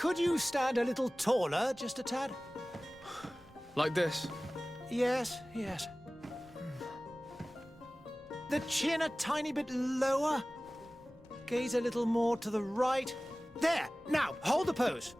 Could you stand a little taller, just a tad? Like this? Yes, yes. The chin a tiny bit lower. Gaze a little more to the right. There! Now, hold the pose.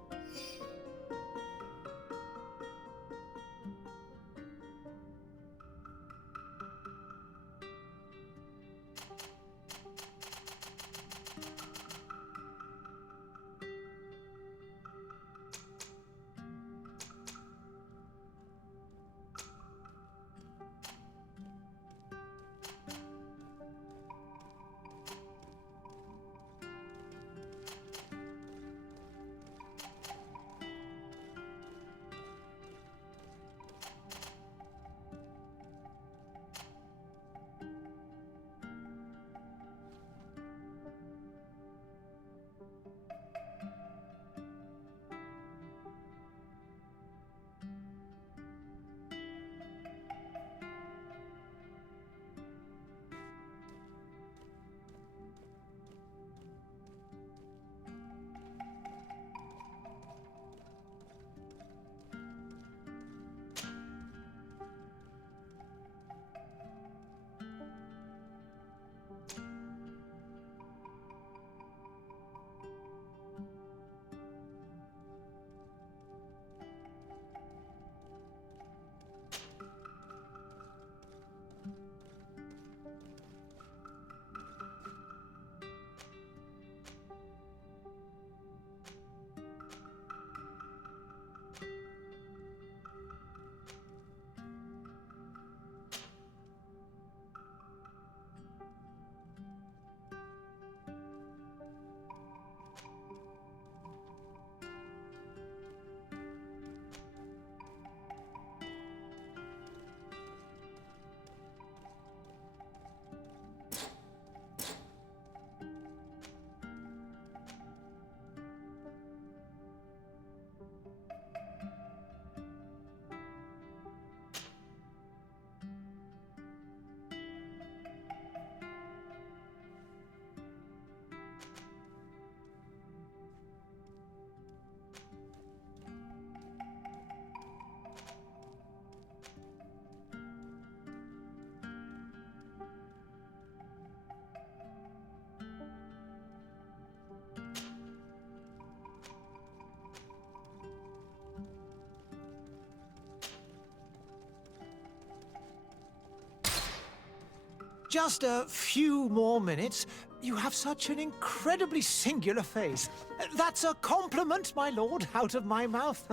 Just a few more minutes. You have such an incredibly singular face. That's a compliment, my lord, out of my mouth.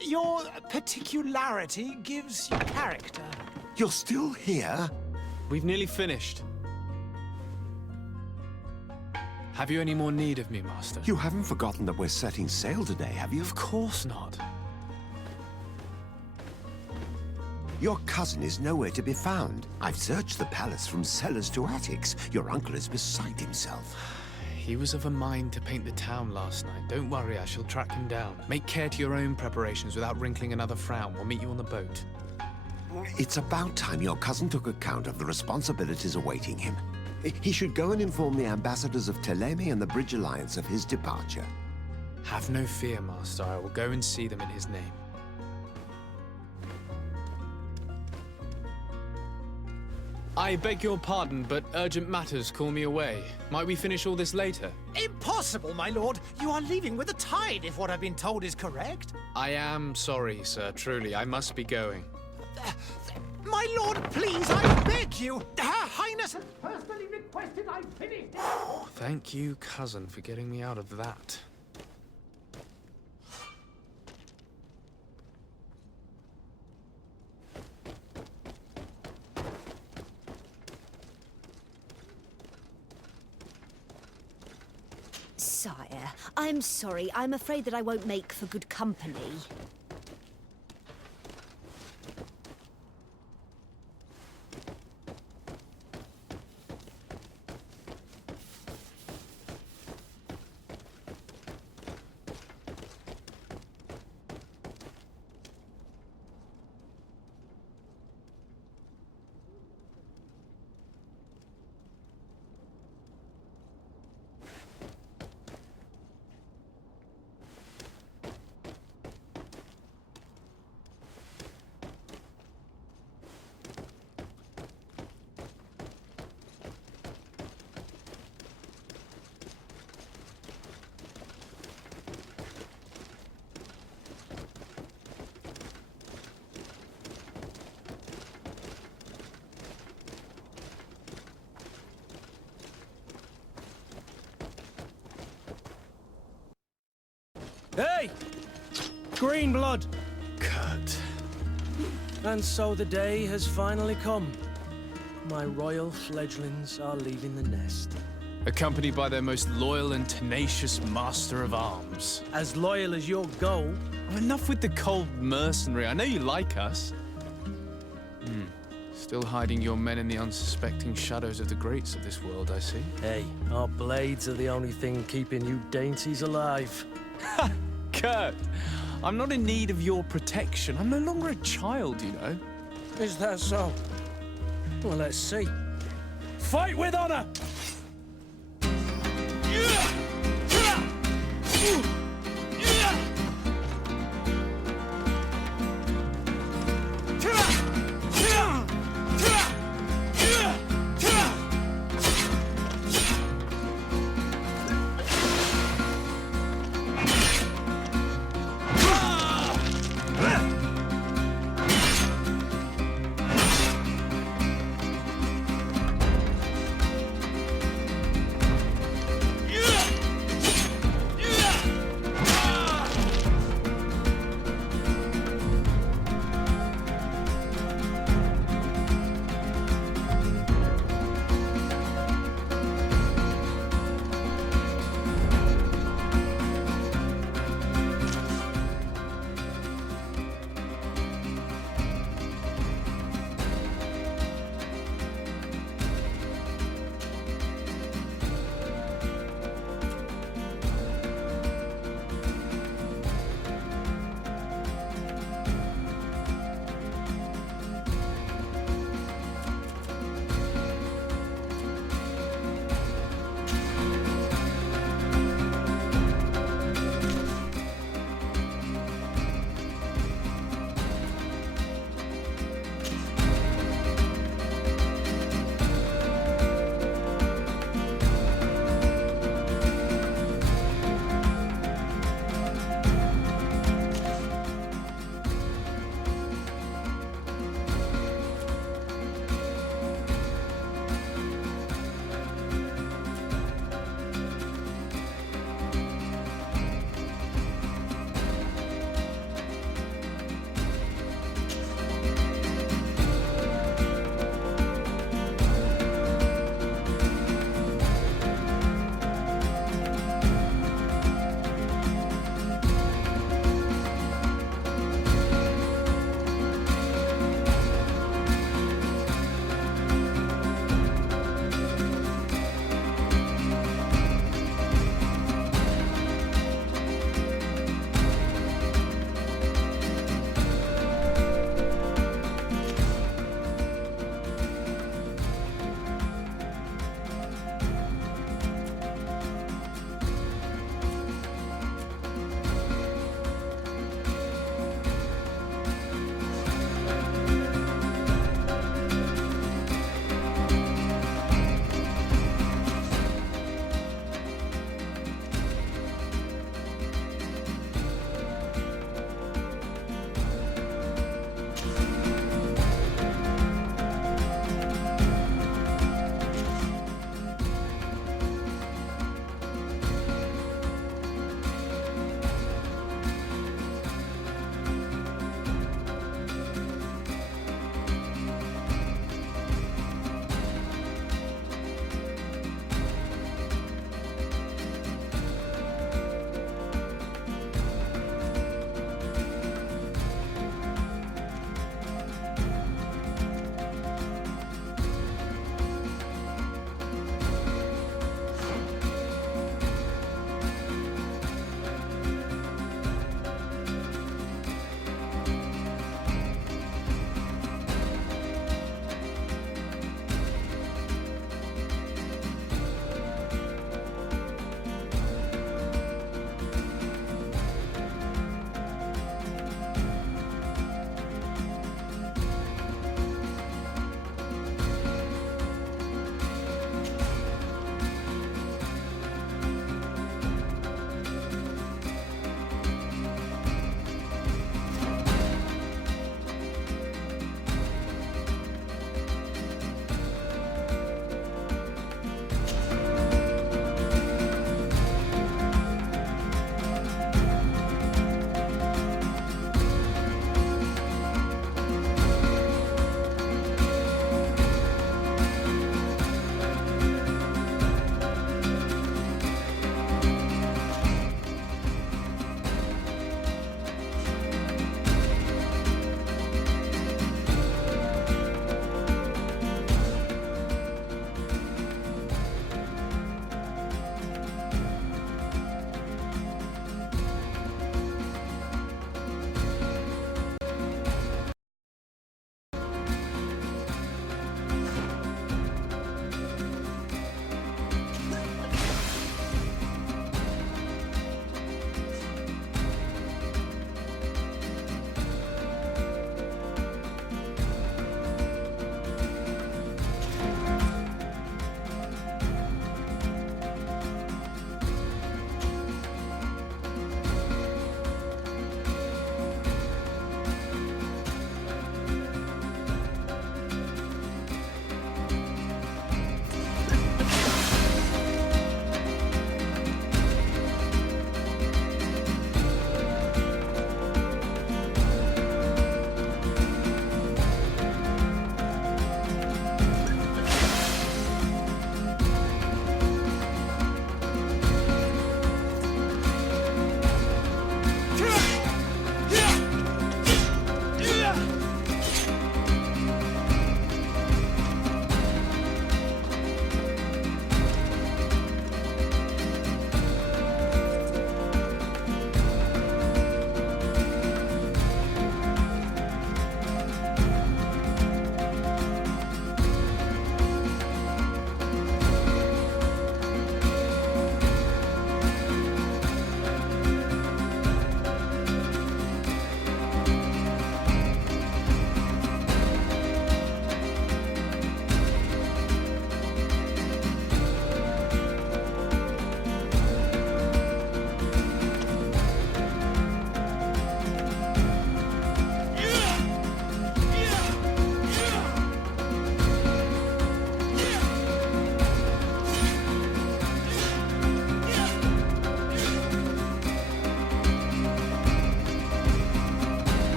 Your particularity gives you character. You're still here? We've nearly finished. Have you any more need of me, Master? You haven't forgotten that we're setting sail today, have you? Of course not. Your cousin is nowhere to be found. I've searched the palace from cellars to attics. Your uncle is beside himself. He was of a mind to paint the town last night. Don't worry, I shall track him down. Make care to your own preparations without wrinkling another frown. We'll meet you on the boat. It's about time your cousin took account of the responsibilities awaiting him. He should go and inform the ambassadors of Ptolemy and the Bridge Alliance of his departure. Have no fear, Master. I will go and see them in his name. I beg your pardon, but urgent matters call me away. Might we finish all this later? Impossible, my lord. You are leaving with the tide, if what I've been told is correct. I am sorry, sir. Truly, I must be going. My lord, please, I beg you. Her Highness has personally requested I finish it. Thank you, cousin, for getting me out of that. Sire, I'm sorry. I'm afraid that I won't make for good company. Hey! Green blood! Kurt. And so the day has finally come. My royal fledglings are leaving the nest. Accompanied by their most loyal and tenacious master of arms. As loyal as your goal. Oh, enough with the cold mercenary. I know you like us. Still hiding your men in the unsuspecting shadows of the greats of this world, I see. Hey, our blades are the only thing keeping you dainties alive. Ha! Kurt! I'm not in need of your protection. I'm no longer a child, you know. Is that so? Well, let's see. Fight with honor!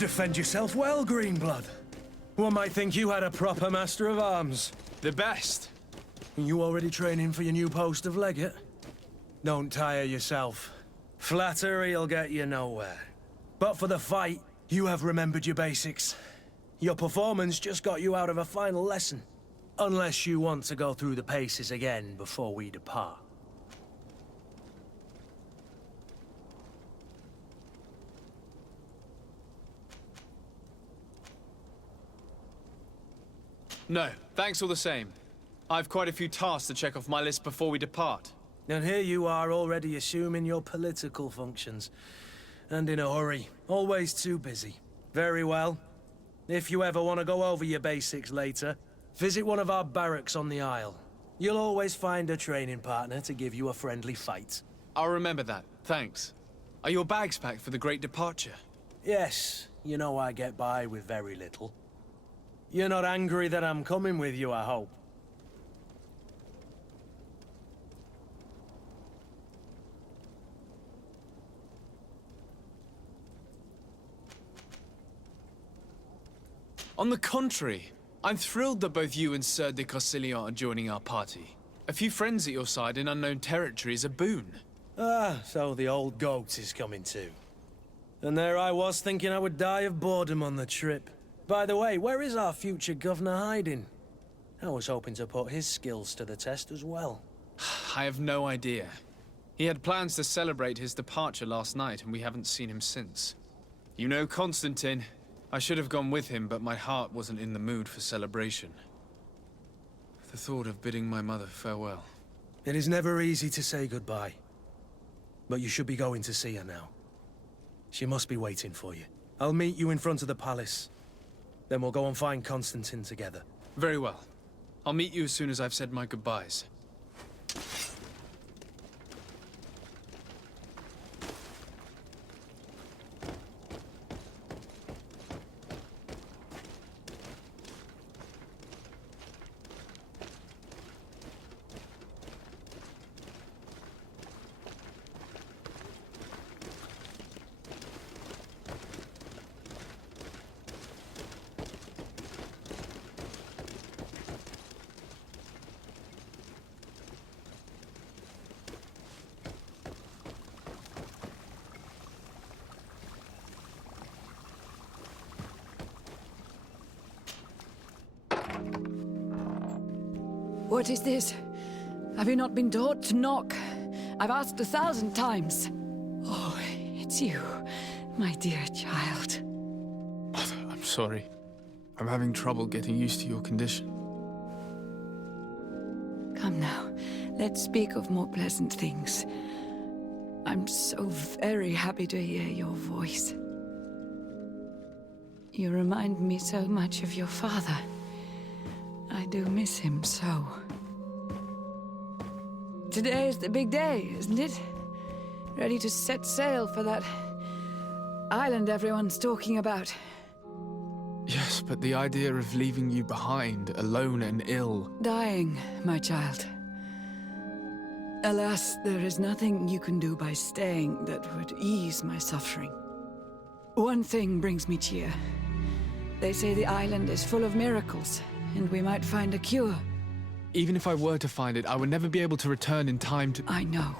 defend yourself well, Greenblood. One might think you had a proper master of arms. The best. You already training for your new post of legate? Don't tire yourself. Flattery'll get you nowhere. But for the fight, you have remembered your basics. Your performance just got you out of a final lesson. Unless you want to go through the paces again before we depart. No, thanks all the same. I've quite a few tasks to check off my list before we depart. And here you are already assuming your political functions. And in a hurry. Always too busy. Very well. If you ever want to go over your basics later, visit one of our barracks on the Isle. You'll always find a training partner to give you a friendly fight. I'll remember that, thanks. Are your bags packed for the great departure? Yes, you know I get by with very little. You're not angry that I'm coming with you, I hope. On the contrary, I'm thrilled that both you and Sir de Cossillon are joining our party. A few friends at your side in unknown territory is a boon. Ah, so the old goat is coming too. And there I was thinking I would die of boredom on the trip. By the way, where is our future governor hiding? I was hoping to put his skills to the test as well. I have no idea. He had plans to celebrate his departure last night, and we haven't seen him since. You know Constantine. I should have gone with him, but my heart wasn't in the mood for celebration. The thought of bidding my mother farewell. It is never easy to say goodbye. But you should be going to see her now. She must be waiting for you. I'll meet you in front of the palace. Then we'll go and find Constantine together. Very well. I'll meet you as soon as I've said my goodbyes. What is this? Have you not been taught to knock? I've asked 1,000 times. Oh, it's you, my dear child. Mother, I'm sorry. I'm having trouble getting used to your condition. Come now, let's speak of more pleasant things. I'm so very happy to hear your voice. You remind me so much of your father. I do miss him so. Today is the big day, isn't it? Ready to set sail for that island everyone's talking about. Yes, but the idea of leaving you behind, alone and ill... Dying, my child. Alas, there is nothing you can do by staying that would ease my suffering. One thing brings me cheer. They say the island is full of miracles, and we might find a cure. Even if I were to find it, I would never be able to return in time to... I know.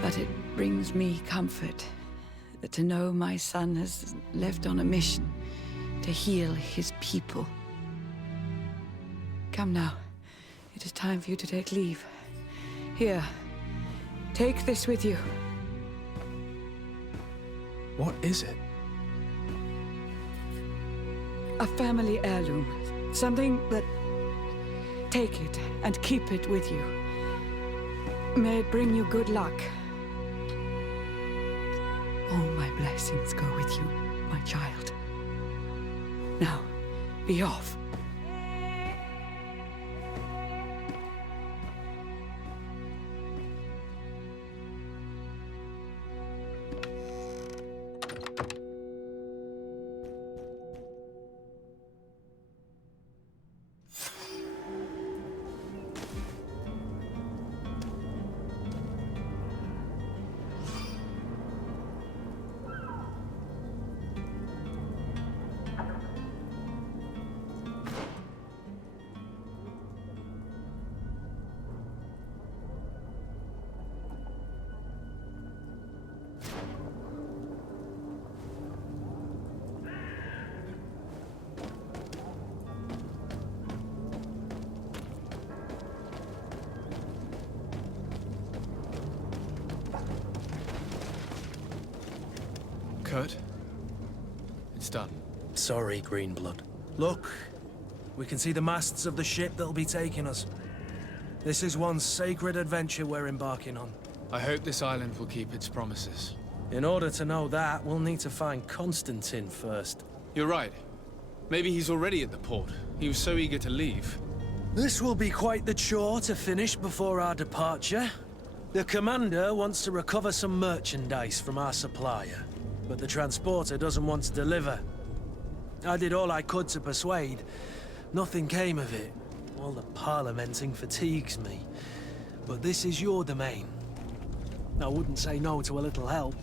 But it brings me comfort to know my son has left on a mission to heal his people. Come now. It is time for you to take leave. Here, take this with you. What is it? A family heirloom. Something that... Take it and keep it with you. May it bring you good luck. All my blessings go with you, my child. Now, be off. Kurt, it's done. Sorry, Greenblood. Look, we can see the masts of the ship that'll be taking us. This is one sacred adventure we're embarking on. I hope this island will keep its promises. In order to know that, we'll need to find Constantine first. You're right. Maybe he's already at the port. He was so eager to leave. This will be quite the chore to finish before our departure. The commander wants to recover some merchandise from our supplier, but the transporter doesn't want to deliver. I did all I could to persuade. Nothing came of it. All the parliamenting fatigues me. But this is your domain. I wouldn't say no to a little help.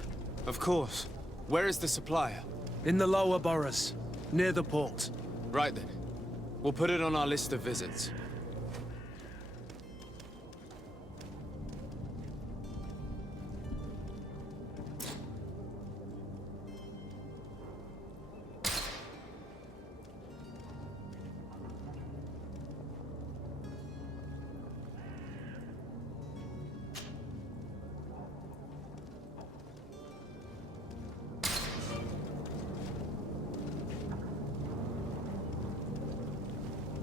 Of course. Where is the supplier? In the lower boroughs, near the port. Right then. We'll put it on our list of visits.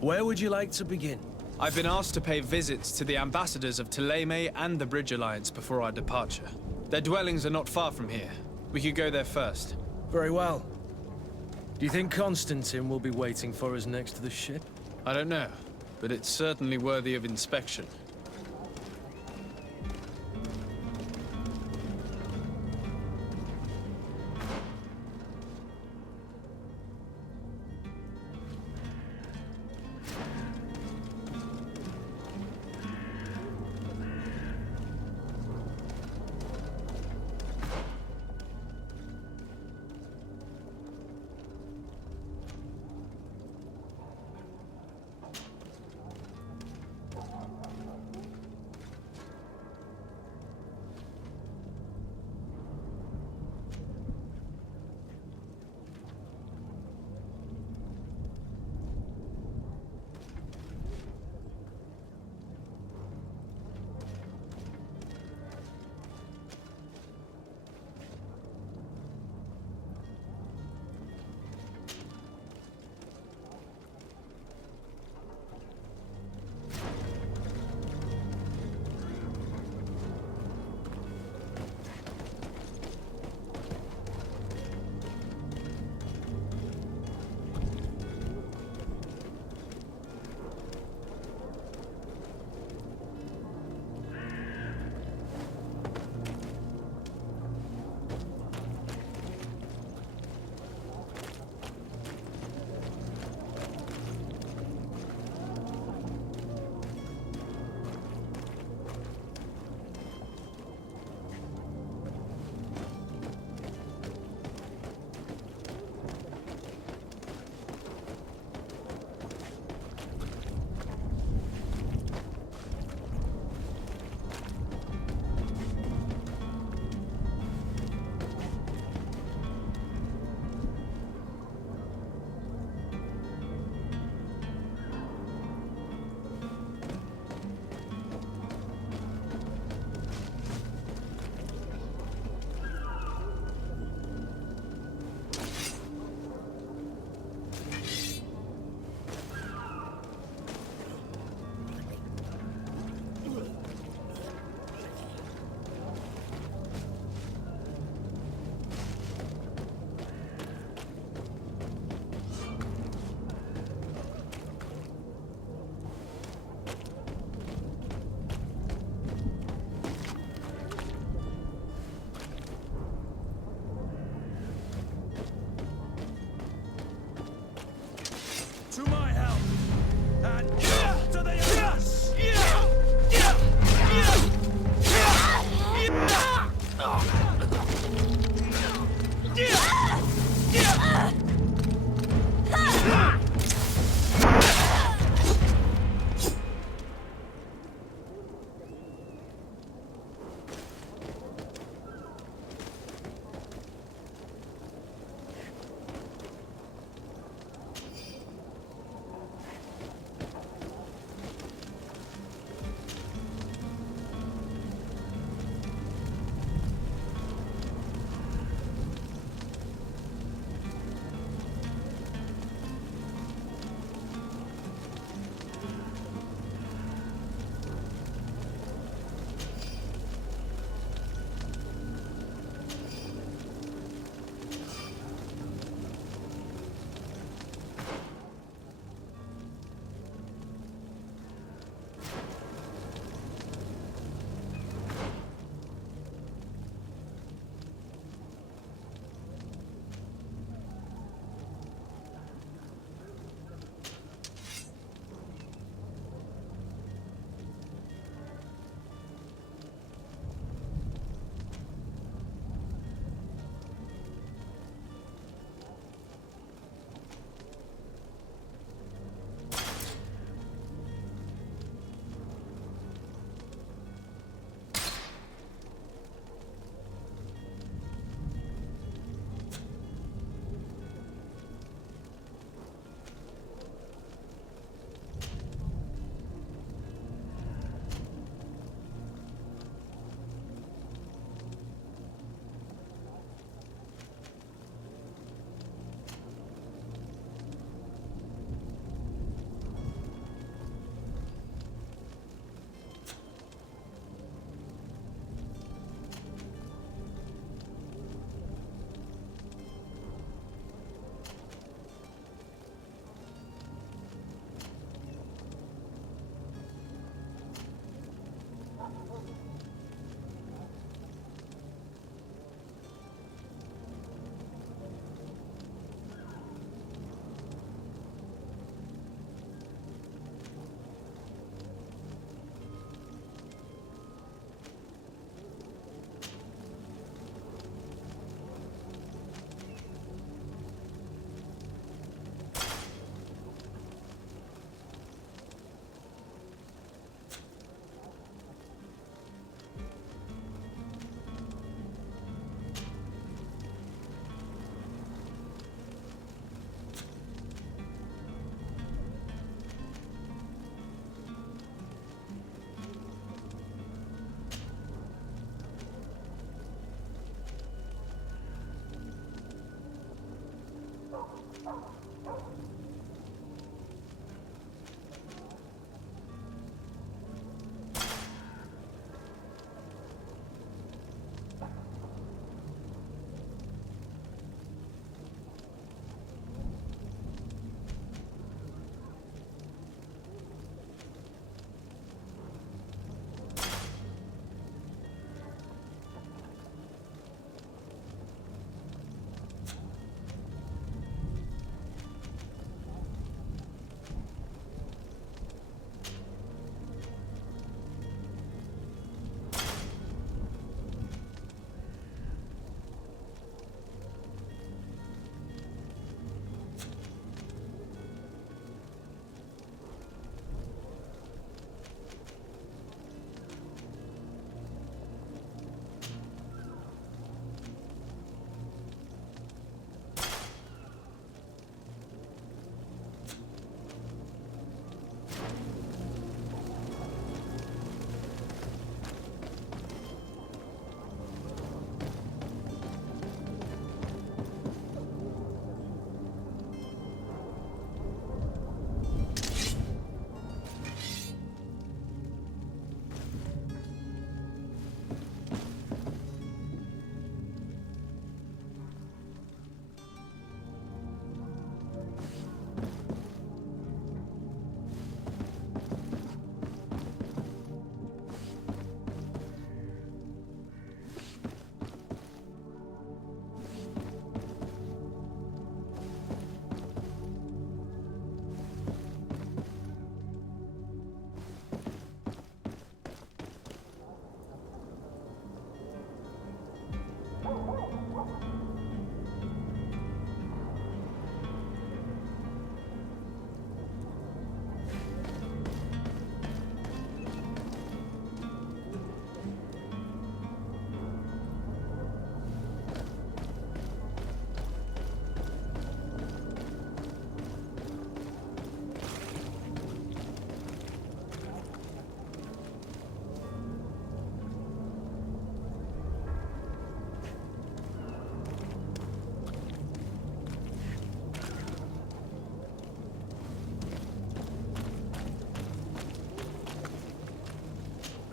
Where would you like to begin? I've been asked to pay visits to the ambassadors of Thélème and the Bridge Alliance before our departure. Their dwellings are not far from here. We could go there first. Very well. Do you think Constantine will be waiting for us next to the ship? I don't know, but it's certainly worthy of inspection.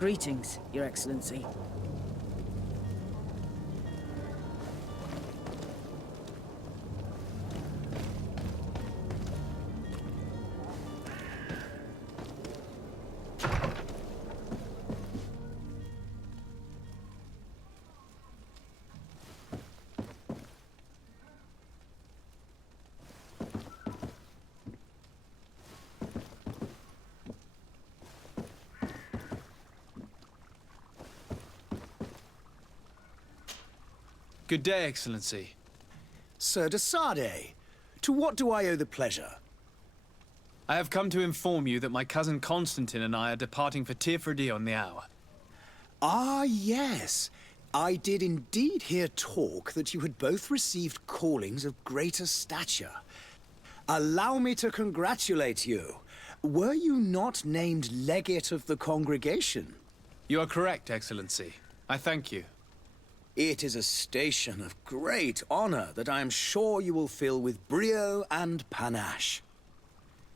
Greetings, Your Excellency. Good day, Excellency. Sir de Sade, to what do I owe the pleasure? I have come to inform you that my cousin Constantine and I are departing for Tirfredi on the hour. Ah, yes. I did indeed hear talk that you had both received callings of greater stature. Allow me to congratulate you. Were you not named legate of the congregation? You are correct, Excellency. I thank you. It is a station of great honor that I am sure you will fill with brio and panache.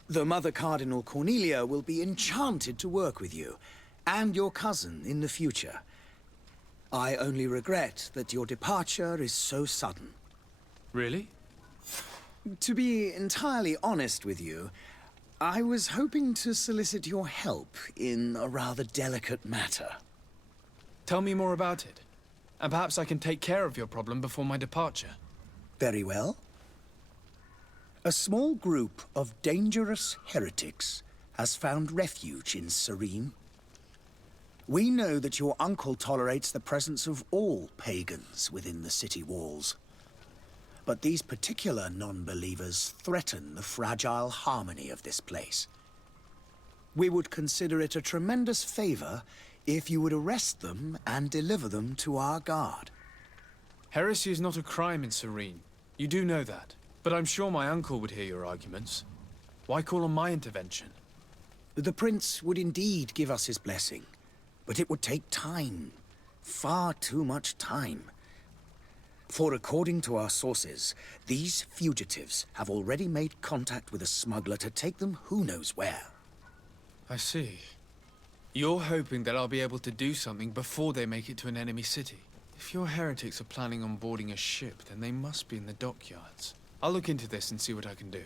The Mother Cardinal Cornelia will be enchanted to work with you, and your cousin in the future. I only regret that your departure is so sudden. Really? To be entirely honest with you, I was hoping to solicit your help in a rather delicate matter. Tell me more about it. And perhaps I can take care of your problem before my departure. Very well. A small group of dangerous heretics has found refuge in Serene. We know that your uncle tolerates the presence of all pagans within the city walls. But these particular non-believers threaten the fragile harmony of this place. We would consider it a tremendous favor if you would arrest them and deliver them to our guard. Heresy is not a crime in Serene. You do know that. But I'm sure my uncle would hear your arguments. Why call on my intervention? The prince would indeed give us his blessing, but it would take time. Far too much time. For according to our sources, these fugitives have already made contact with a smuggler to take them who knows where. I see. You're hoping that I'll be able to do something before they make it to an enemy city. If your heretics are planning on boarding a ship, then they must be in the dockyards. I'll look into this and see what I can do.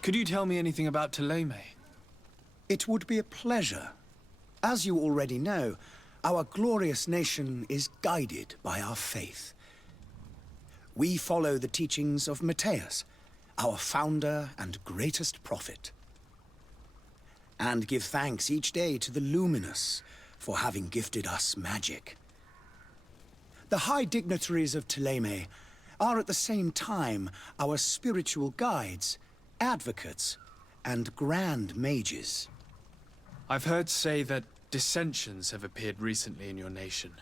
Could you tell me anything about Thélème? It would be a pleasure. As you already know, our glorious nation is guided by our faith. We follow the teachings of Matthias, our founder and greatest prophet, and give thanks each day to the Luminous for having gifted us magic. The high dignitaries of Thélème are at the same time our spiritual guides, advocates, and grand mages. I've heard say that dissensions have appeared recently in your nation.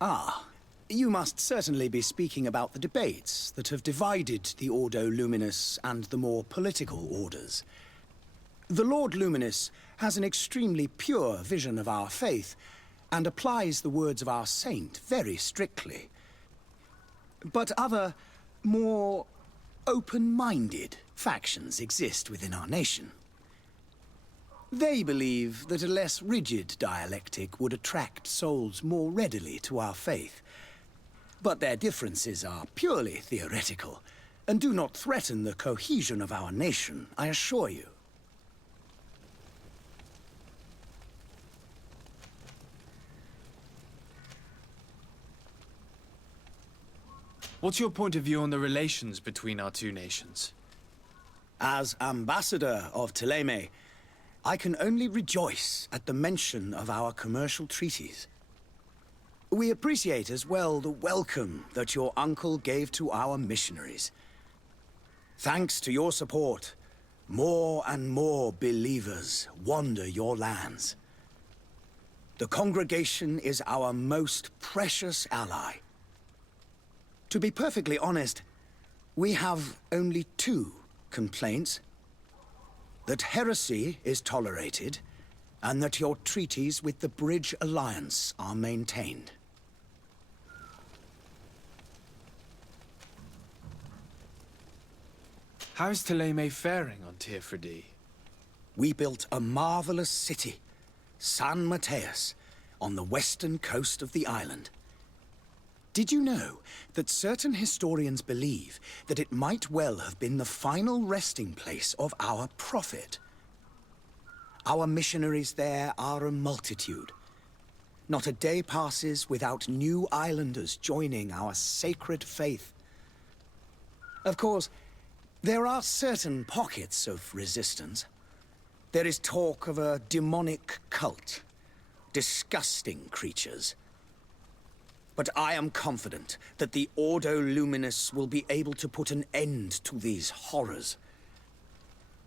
Ah, you must certainly be speaking about the debates that have divided the Ordo Luminous and the more political orders. The Lord Luminous has an extremely pure vision of our faith and applies the words of our saint very strictly. But other, more open-minded factions exist within our nation. They believe that a less rigid dialectic would attract souls more readily to our faith. But their differences are purely theoretical and do not threaten the cohesion of our nation, I assure you. What's your point of view on the relations between our two nations? As ambassador of Thélème, I can only rejoice at the mention of our commercial treaties. We appreciate as well the welcome that your uncle gave to our missionaries. Thanks to your support, more and more believers wander your lands. The congregation is our most precious ally. To be perfectly honest, we have only two complaints. That heresy is tolerated, and that your treaties with the Bridge Alliance are maintained. How is Thélème faring on Tirfredi? We built a marvelous city, San Matthias, on the western coast of the island. Did you know that certain historians believe that it might well have been the final resting place of our prophet? Our missionaries there are a multitude. Not a day passes without new islanders joining our sacred faith. Of course, there are certain pockets of resistance. There is talk of a demonic cult, disgusting creatures. But I am confident that the Ordo Luminous will be able to put an end to these horrors.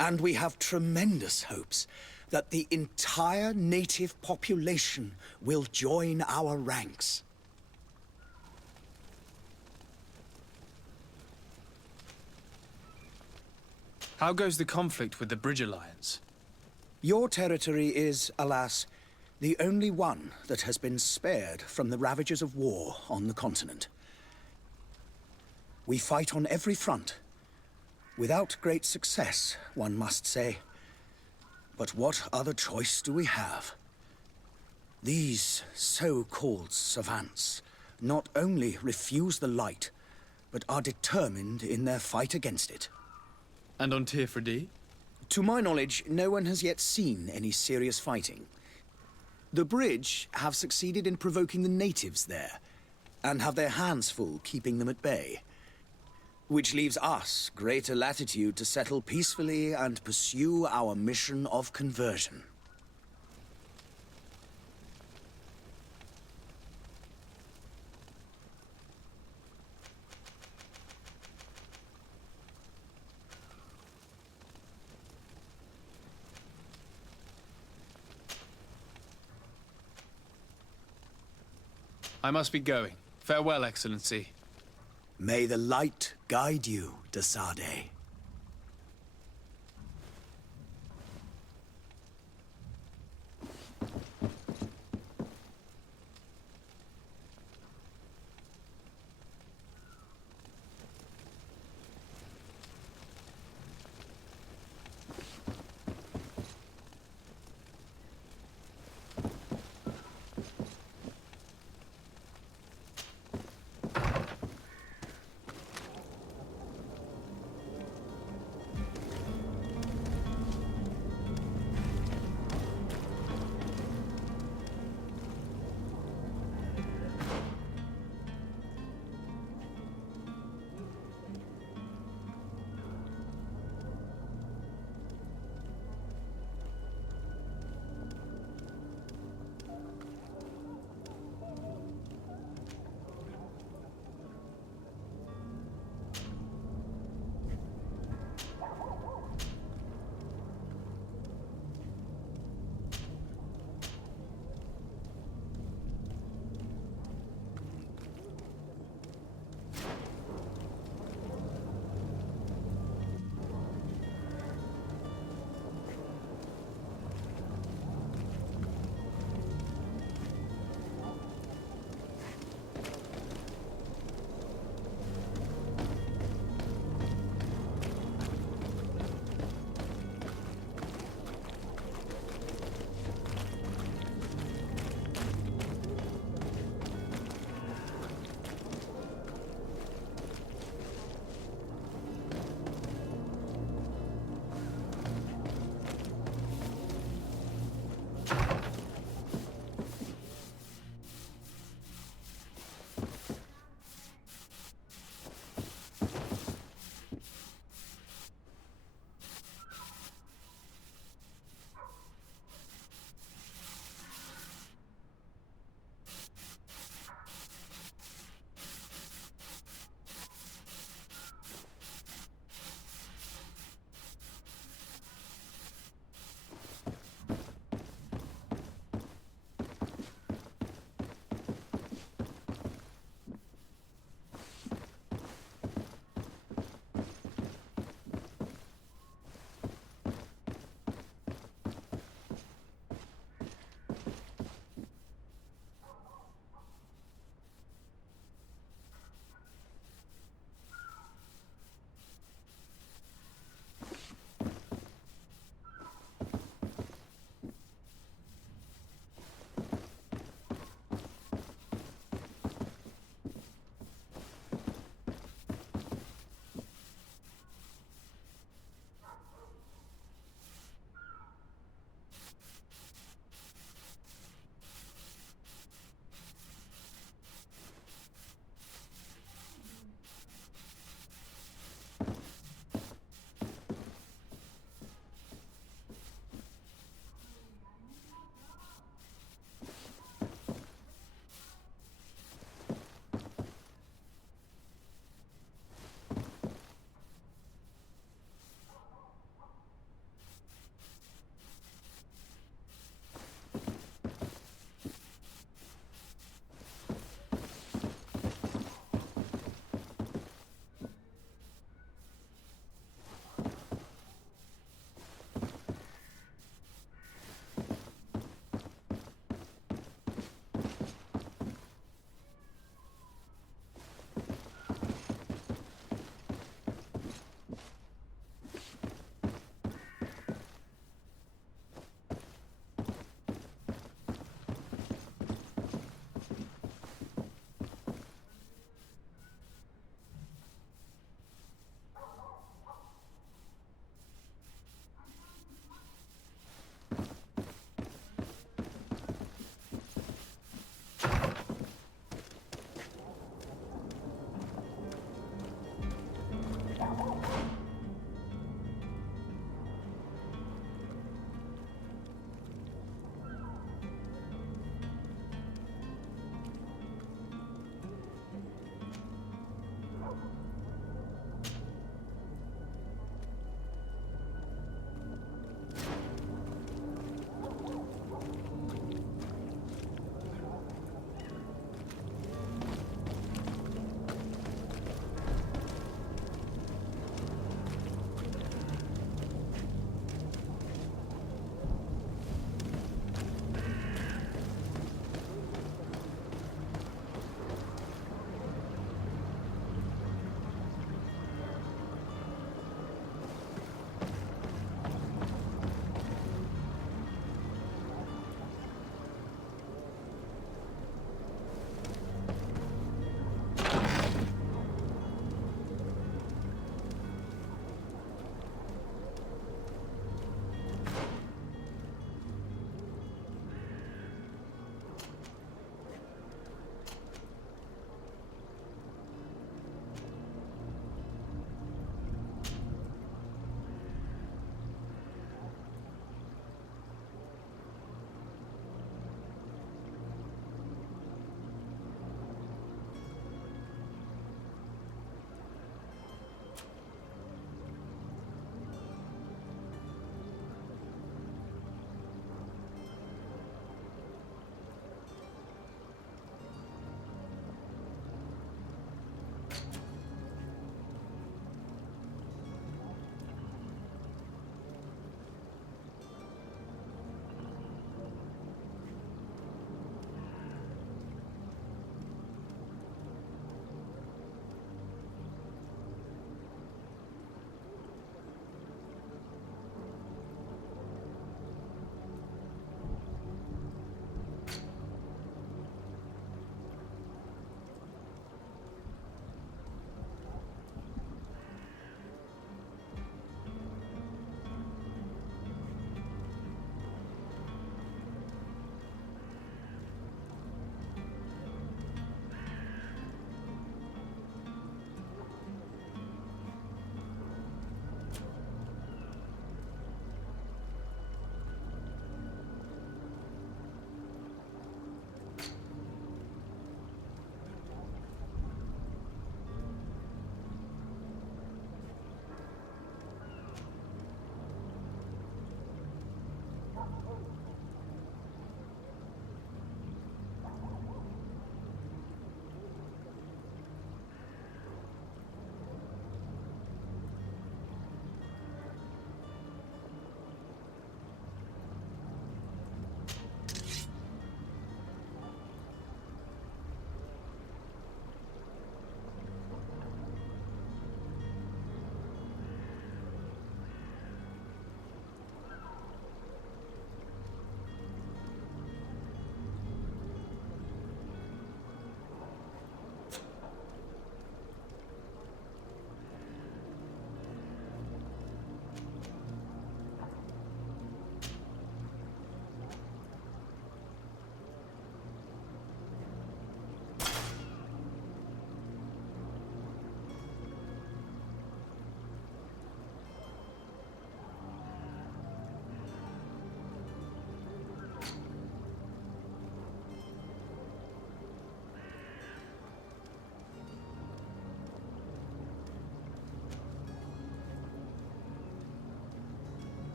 And we have tremendous hopes that the entire native population will join our ranks. How goes the conflict with the Bridge Alliance? Your territory is, alas, the only one that has been spared from the ravages of war on the continent. We fight on every front. Without great success, one must say. But what other choice do we have? These so-called savants not only refuse the light, but are determined in their fight against it. And on Tirfredi? To my knowledge, no one has yet seen any serious fighting. The Bridge have succeeded in provoking the natives there, and have their hands full keeping them at bay. Which leaves us greater latitude to settle peacefully and pursue our mission of conversion. I must be going. Farewell, Excellency. May the light guide you, de Sade.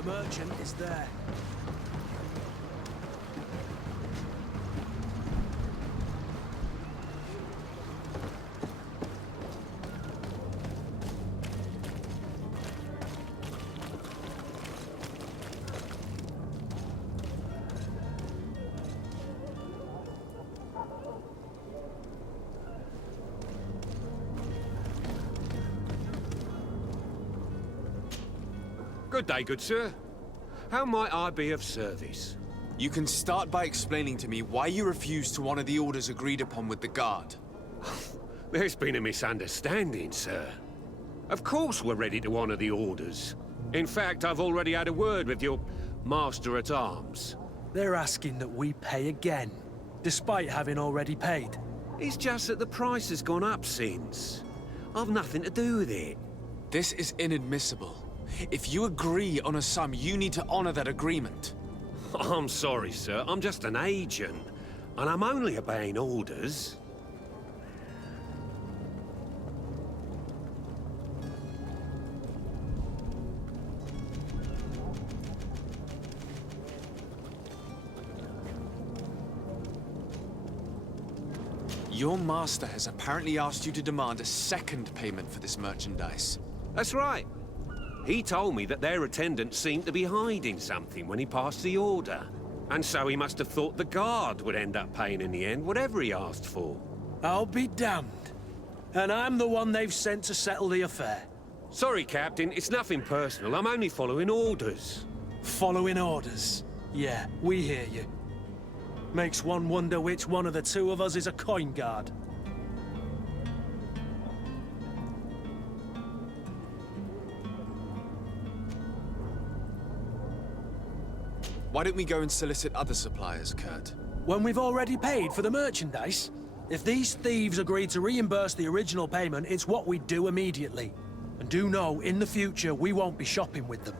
The merchant is there. Good day, good sir. How might I be of service? You can start by explaining to me why you refused to honor the orders agreed upon with the guard. There's been a misunderstanding, sir. Of course we're ready to honor the orders. In fact, I've already had a word with your master-at-arms. They're asking that we pay again, despite having already paid. It's just that the price has gone up since. I've nothing to do with it. This is inadmissible. If you agree on a sum, you need to honor that agreement. I'm sorry, sir. I'm just an agent. And I'm only obeying orders. Your master has apparently asked you to demand a second payment for this merchandise. That's right. He told me that their attendant seemed to be hiding something when he passed the order. And so he must have thought the guard would end up paying in the end, whatever he asked for. I'll be damned. And I'm the one they've sent to settle the affair. Sorry, Captain, it's nothing personal. I'm only following orders. Following orders. Yeah, we hear you. Makes one wonder which one of the two of us is a coin guard. Why don't we go and solicit other suppliers, Kurt? When we've already paid for the merchandise? If these thieves agree to reimburse the original payment, it's what we do immediately. And do know, in the future, we won't be shopping with them.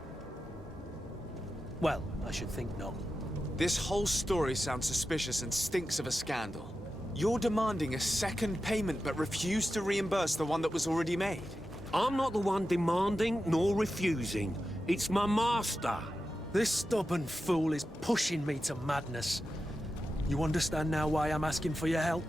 Well, I should think not. This whole story sounds suspicious and stinks of a scandal. You're demanding a second payment but refuse to reimburse the one that was already made. I'm not the one demanding nor refusing. It's my master. This stubborn fool is pushing me to madness. You understand now why I'm asking for your help?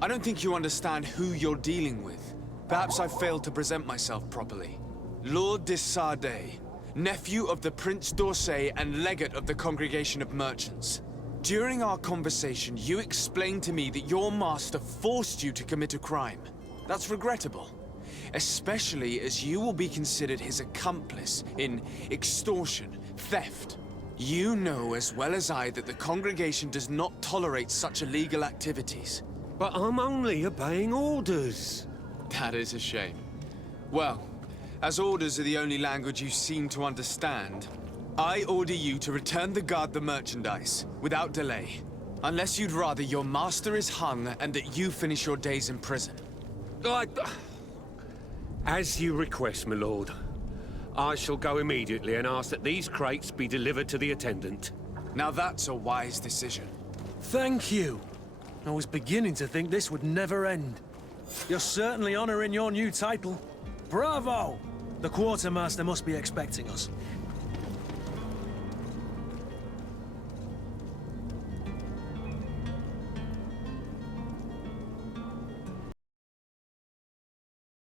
I don't think you understand who you're dealing with. Perhaps I failed to present myself properly. Lord de Sardet, nephew of the Prince d'Orsay and legate of the Congregation of Merchants. During our conversation, you explained to me that your master forced you to commit a crime. That's regrettable, especially as you will be considered his accomplice in extortion, theft. You know as well as I that the congregation does not tolerate such illegal activities. But I'm only obeying orders. That is a shame. Well, as orders are the only language you seem to understand, I order you to return the guard the merchandise, without delay. Unless you'd rather your master is hung and that you finish your days in prison. As you request, my lord. I shall go immediately and ask that these crates be delivered to the attendant. Now that's a wise decision. Thank you. I was beginning to think this would never end. You're certainly honoring your new title. Bravo! The quartermaster must be expecting us.